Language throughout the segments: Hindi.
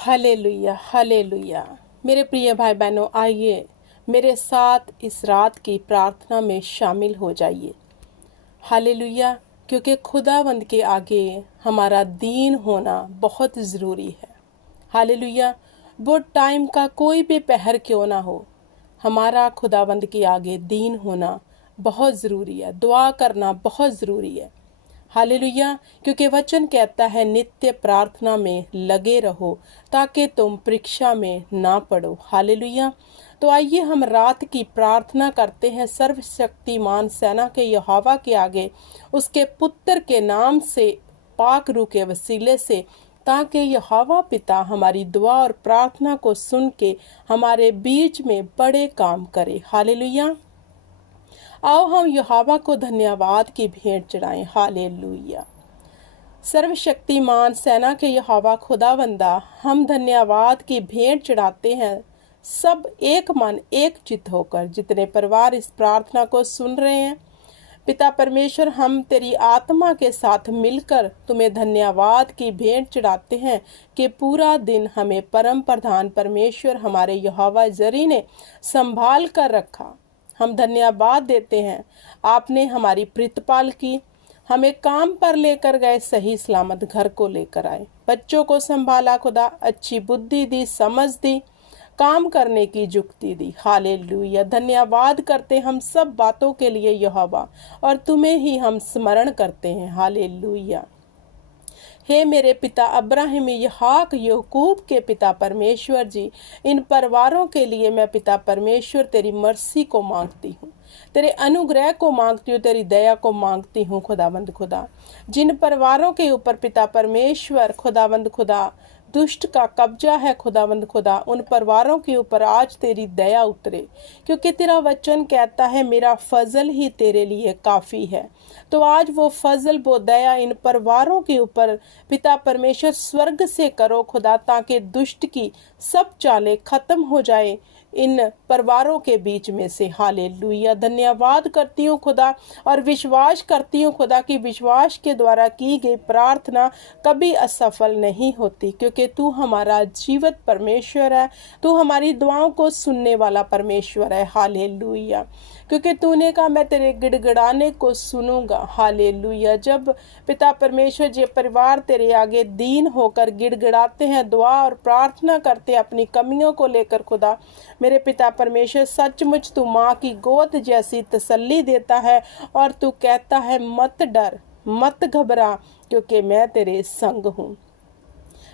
Hallelujah hallelujah. मेरे प्रिय भाई बहनों, आइए मेरे साथ इस रात की प्रार्थना में शामिल हो जाइए। हालेलुया। क्योंकि खुदावंद के आगे हमारा दीन होना बहुत ज़रूरी है। हालेलुया। वो टाइम का कोई भी पहर क्यों ना हो, हमारा खुदावंद के आगे दीन होना बहुत ज़रूरी है। दुआ करना बहुत ज़रूरी है। हालेलुया। क्योंकि वचन कहता है नित्य प्रार्थना में लगे रहो ताकि तुम परीक्षा में ना पड़ो। हालेलुया। तो आइए हम रात की प्रार्थना करते हैं सर्वशक्तिमान सेना के यहोवा के आगे, उसके पुत्र के नाम से, पाक रूह के वसीले से, ताकि यहोवा पिता हमारी दुआ और प्रार्थना को सुन के हमारे बीच में बड़े काम करे। हालेलुया। आओ हम यहोवा को धन्यवाद की भेंट चढ़ाएं। हालेलुया। सर्वशक्तिमान सेना के यहोवा खुदावंदा, हम धन्यवाद की भेंट चढ़ाते हैं, सब एक मन एक चित होकर, जितने परिवार इस प्रार्थना को सुन रहे हैं। पिता परमेश्वर, हम तेरी आत्मा के साथ मिलकर तुम्हें धन्यवाद की भेंट चढ़ाते हैं कि पूरा दिन हमें परम प्रधान परमेश्वर हमारे यहोवा जरी ने संभाल कर रखा। हम धन्यवाद देते हैं, आपने हमारी प्रतिपाल की, हमें काम पर लेकर गए, सही सलामत घर को लेकर आए, बच्चों को संभाला खुदा, अच्छी बुद्धि दी, समझ दी, काम करने की जुक्ति दी। हालेलुया। धन्यवाद करते हम सब बातों के लिए यहोवा, और तुम्हें ही हम स्मरण करते हैं। हालेलुया। हे मेरे पिता अब्राहिम, इसहाक, याकूब के पिता परमेश्वर जी, इन परिवारों के लिए मैं पिता परमेश्वर तेरी मर्सी को मांगती हूँ, तेरे अनुग्रह को मांगती हूँ, तेरी दया को मांगती हूँ। खुदावंद खुदा, जिन परिवारों के ऊपर पिता परमेश्वर खुदावंद खुदा दुष्ट का कब्जा है, खुदावंद खुदा, उन परिवारों के ऊपर आज तेरी दया उतरे, क्योंकि तेरा वचन कहता है मेरा फजल ही तेरे लिए काफ़ी है। तो आज वो फजल, वो दया इन परिवारों के ऊपर पिता परमेश्वर स्वर्ग से करो खुदा, ताकि दुष्ट की सब चालें खत्म हो जाए इन परिवारों के बीच में से। हालेलुया। धन्यवाद करती हूँ खुदा, और विश्वास करती हूँ खुदा कि विश्वास के द्वारा की गई प्रार्थना कभी असफल नहीं होती, क्योंकि तू हमारा जीवित परमेश्वर है, तू हमारी दुआओं को सुनने वाला परमेश्वर है। हालेलुया। क्योंकि तूने कहा मैं तेरे गिड़गिड़ाने को सुनूंगा। हालेलुया। जब पिता परमेश्वर जी परिवार तेरे आगे दीन होकर गिड़गिड़ाते हैं, दुआ और प्रार्थना करते हैं अपनी कमियों को लेकर खुदा, मेरे पिता परमेश्वर, सचमुच तू माँ की गोद जैसी तसल्ली देता है, और तू कहता है मत डर, मत घबरा, क्योंकि मैं तेरे संग हूँ।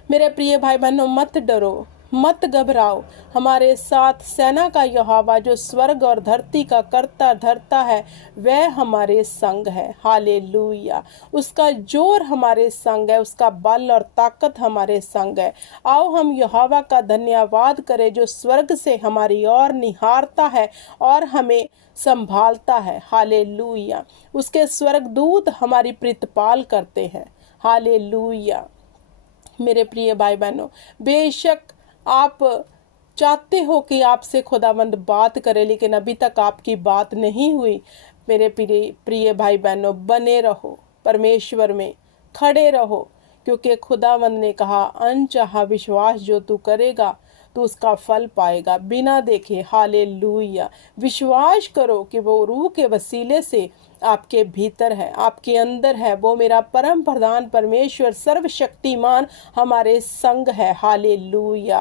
मेरे प्रिय भाई बहनों, मत डरो, मत घबराओ। हमारे साथ सेना का यहोवा, जो स्वर्ग और धरती का करता धरता है, वह हमारे संग है। हालेलुया। उसका जोर हमारे संग है, उसका बल और ताकत हमारे संग है। आओ हम यहोवा का धन्यवाद करें, जो स्वर्ग से हमारी ओर निहारता है और हमें संभालता है। हालेलुया। उसके स्वर्गदूत हमारी प्रतिपाल करते हैं। हालेलुया। मेरे प्रिय भाई बहनों, बेशक आप चाहते हो कि आपसे खुदावंद बात करे, लेकिन अभी तक आपकी बात नहीं हुई। मेरे प्रिय भाई बहनों, बने रहो, परमेश्वर में खड़े रहो, क्योंकि खुदावंद ने कहा अनचाहा विश्वास जो तू करेगा तो उसका फल पाएगा बिना देखे। हालेलुया। विश्वास करो कि वो रूह के वसीले से आपके भीतर है, आपके अंदर है। वो मेरा परम प्रधान परमेश्वर सर्वशक्तिमान हमारे संग है। हालेलुया।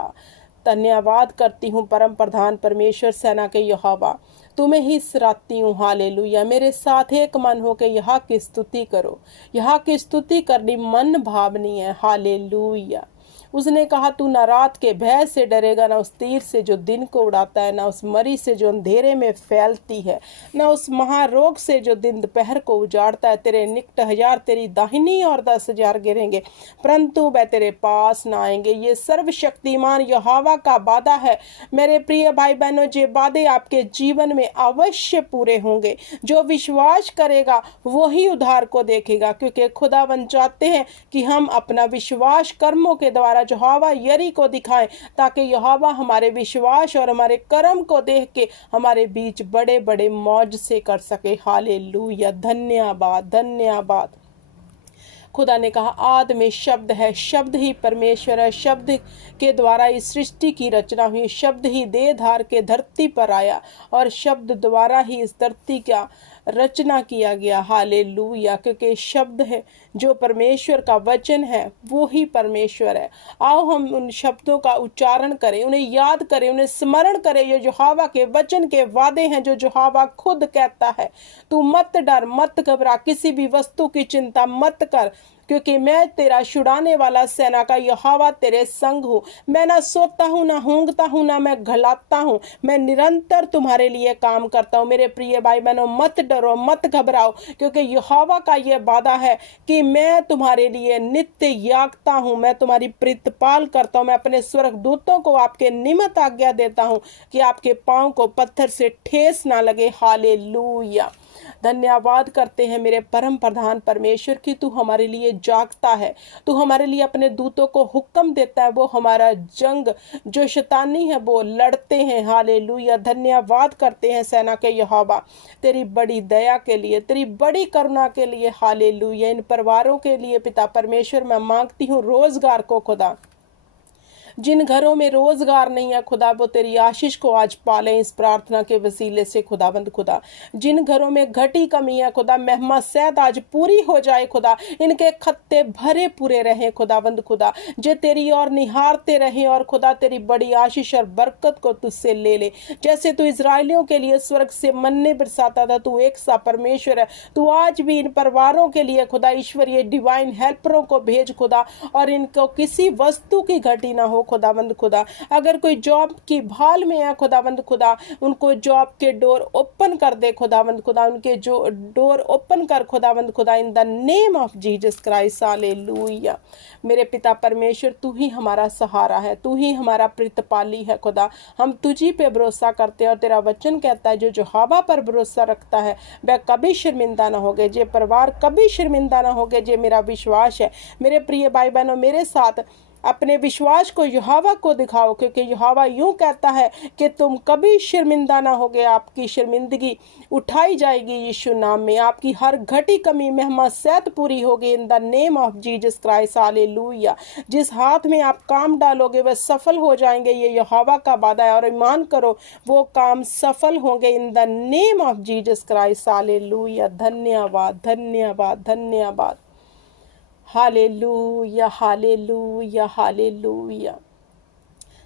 धन्यवाद करती हूँ परम प्रधान परमेश्वर सेना के यहोवा, तुम्हें ही सराहती हूँ। हालेलुया। मेरे साथ एक मन हो के यहाँ की स्तुति करो। यहाँ की स्तुति करनी मन भावनी है। हालेलुया। उसने कहा तू न रात के भय से डरेगा, न उस तीर से जो दिन को उड़ाता है, न उस मरी से जो अंधेरे में फैलती है, न उस महारोग से जो दिन दोपहर को उजाड़ता है। तेरे निकट 1000 तेरी दाहिनी और 10,000 गिरेंगे, परंतु वह तेरे पास न आएंगे। ये सर्वशक्तिमान यहोवा का वादा है। मेरे प्रिय भाई बहनों, ये वादे आपके जीवन में अवश्य पूरे होंगे। जो विश्वास करेगा वही उद्धार को देखेगा, क्योंकि खुदावंद चाहते हैं कि हम अपना विश्वास कर्मों के द्वारा यहोवा यरी को दिखाएं, ताकि यहोवा हमारे विश्वास और हमारे कर्म को देख के हमारे बीच बड़े बड़े मौज से कर सके। हालेलुया। धन्यवाद, धन्यवाद। खुदा ने कहा आदि में शब्द है, शब्द ही परमेश्वर है, शब्द के द्वारा इस सृष्टि की रचना हुई, शब्द ही देह धार के धरती पर आया और शब्द द्वारा ही इस धरती का रचना किया गया। हालेलुया, क्योंकि शब्द है जो परमेश्वर का वचन है वो ही परमेश्वर है। आओ हम उन शब्दों का उच्चारण करें, उन्हें याद करें, उन्हें स्मरण करें। ये यहोवा के वचन के वादे हैं जो यहोवा खुद कहता है, तू मत डर, मत घबरा, किसी भी वस्तु की चिंता मत कर, क्योंकि मैं तेरा छुड़ाने वाला सेना का यहोवा तेरे संग हूँ। मैं ना सोता हूँ, ना ऊँघता हूँ, ना मैं घलाता हूँ, मैं निरंतर तुम्हारे लिए काम करता हूँ। मेरे प्रिय भाई बहनों, मत डरो, मत घबराओ, क्योंकि यहोवा का ये वादा है कि मैं तुम्हारे लिए नित्य यागता हूँ, मैं तुम्हारी प्रतिपाल करता हूँ। मैं अपने स्वर्गदूतों को आपके निमित्त आज्ञा देता हूँ कि आपके पाँव को पत्थर से ठेस ना लगे। हालेलुया, धन्यवाद करते हैं मेरे परम प्रधान परमेश्वर की तू हमारे लिए जागता है, तू हमारे लिए अपने दूतों को हुक्म देता है, वो हमारा जंग जो शैतानी है वो लड़ते हैं। हालेलुया, धन्यवाद करते हैं सेना के यहोवा तेरी बड़ी दया के लिए, तेरी बड़ी करुणा के लिए। हालेलुया, इन परिवारों के लिए पिता परमेश्वर मैं मांगती हूँ रोजगार को खुदा, जिन घरों में रोजगार नहीं है खुदा वो तेरी आशीष को आज पालें इस प्रार्थना के वसीले से। खुदाबंद खुदा, जिन घरों में घटी कमी है खुदा मेहमा सैद आज पूरी हो जाए खुदा, इनके खत्ते भरे पूरे रहें खुदाबंद खुदा, जे तेरी और निहारते रहें और खुदा तेरी बड़ी आशीष और बरकत को तुझसे ले ले। जैसे तू इजराइलियों के लिए स्वर्ग से मन्ने बरसाता था, तू एक सा परमेश्वर है, तू आज भी इन परिवारों के लिए खुदा ईश्वरीय डिवाइन हेल्परों को भेज खुदा, और इनको किसी वस्तु की घटी ना हो खुदाबंद खुदा। अगर कोई जॉब की भाल में है खुदाबंद खुदा, उनको जॉब के डोर ओपन कर दे खुदाबंद खुदा, उनके जो डोर ओपन कर खुदाबंद खुदा, in the name of Jesus Christ. Hallelujah, मेरे पिता परमेश्वर तू ही हमारा सहारा है, तू ही हमारा प्रतिपाली है खुदा, हम तुझी पे भरोसा करते हैं। और तेरा वचन कहता है जो यहोवा पर भरोसा रखता है वह कभी शर्मिंदा ना होगे, जे परिवार कभी शर्मिंदा ना होगे, जे मेरा विश्वास है। मेरे प्रिय भाई बहनों, मेरे साथ अपने विश्वास को यहोवा को दिखाओ, क्योंकि यहोवा यूं कहता है कि तुम कभी शर्मिंदा ना होगे, आपकी शर्मिंदगी उठाई जाएगी यीशु नाम में, आपकी हर घटी कमी मेहमा सैत पूरी होगी in the name of Jesus Christ. Hallelujah, जिस हाथ में आप काम डालोगे वह सफल हो जाएंगे, ये यहोवा का वादा है, और ईमान करो वो काम सफल होंगे in the name of Jesus Christ. Hallelujah, धन्यवाद धन्यवाद धन्यवाद। हालेलुया हालेलुया हालेलुया,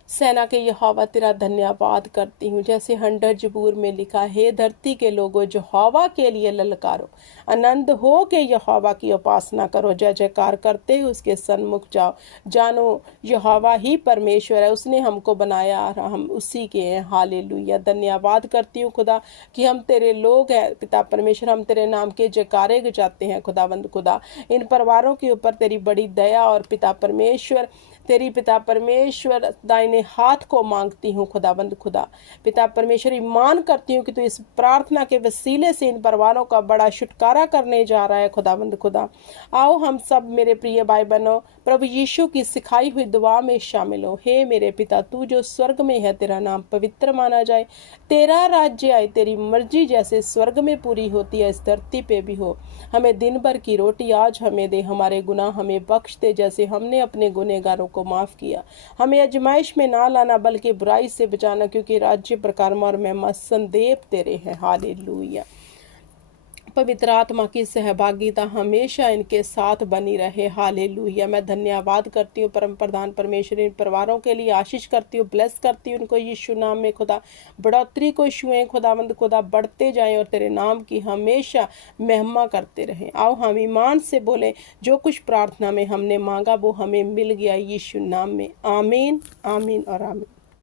सेना के यहोवा तेरा धन्यवाद करती हूँ। जैसे 100 जबूर में लिखा है, धरती के लोगों यहोवा के लिए ललकारो, आनंद हो के यहोवा की उपासना करो, जय जयकार करते हुए उसके सन्मुख जाओ, जानो यहोवा ही परमेश्वर है, उसने हमको बनाया और हम उसी के हैं। हालेलुया, धन्यवाद करती हूँ खुदा कि हम तेरे लोग हैं पिता परमेश्वर, हम तेरे नाम के जयकारे गुजाते हैं खुदावंद खुदा। इन परिवारों के ऊपर तेरी बड़ी दया और पिता परमेश्वर तेरी पिता परमेश्वर दाहिने हाथ को मांगती हूँ खुदाबंद खुदा। पिता परमेश्वर ईमान करती हूँ कि तू इस प्रार्थना के वसीले से इन परिवारों का बड़ा छुटकारा करने जा रहा है खुदाबंद खुदा। आओ हम सब मेरे प्रिय भाई बहनों प्रभु यीशु की सिखाई हुई दुआ में शामिल हो। हे मेरे पिता, तू जो स्वर्ग में है तेरा नाम पवित्र माना जाए, तेरा राज्य आए, तेरी मर्जी जैसे स्वर्ग में पूरी होती है इस धरती पे भी हो। हमें दिन भर की रोटी आज हमें दे, हमारे गुनाह हमें बख्श दे जैसे हमने अपने गुनहगारों को माफ किया। हमें आजमाइश में ना लाना बल्कि बुराई से बचाना, क्योंकि राज्य प्रकार और महिमा संदेव तेरे हैं। हालेलुया, पवित्र आत्मा की सहभागिता हमेशा इनके साथ बनी रहे। हालेलुया, मैं धन्यवाद करती हूँ परम प्रधान परमेश्वर, इन परिवारों के लिए आशीष करती हूँ, ब्लेस करती हूँ उनको यीशु नाम में खुदा। बढ़ोतरी को छुएं खुदावंद खुदा, बढ़ते जाएं और तेरे नाम की हमेशा महिमा करते रहें। आओ हम ईमान से बोलें, जो कुछ प्रार्थना में हमने मांगा वो हमें मिल गया यीशु नाम में। आमीन आमीन और आमीन।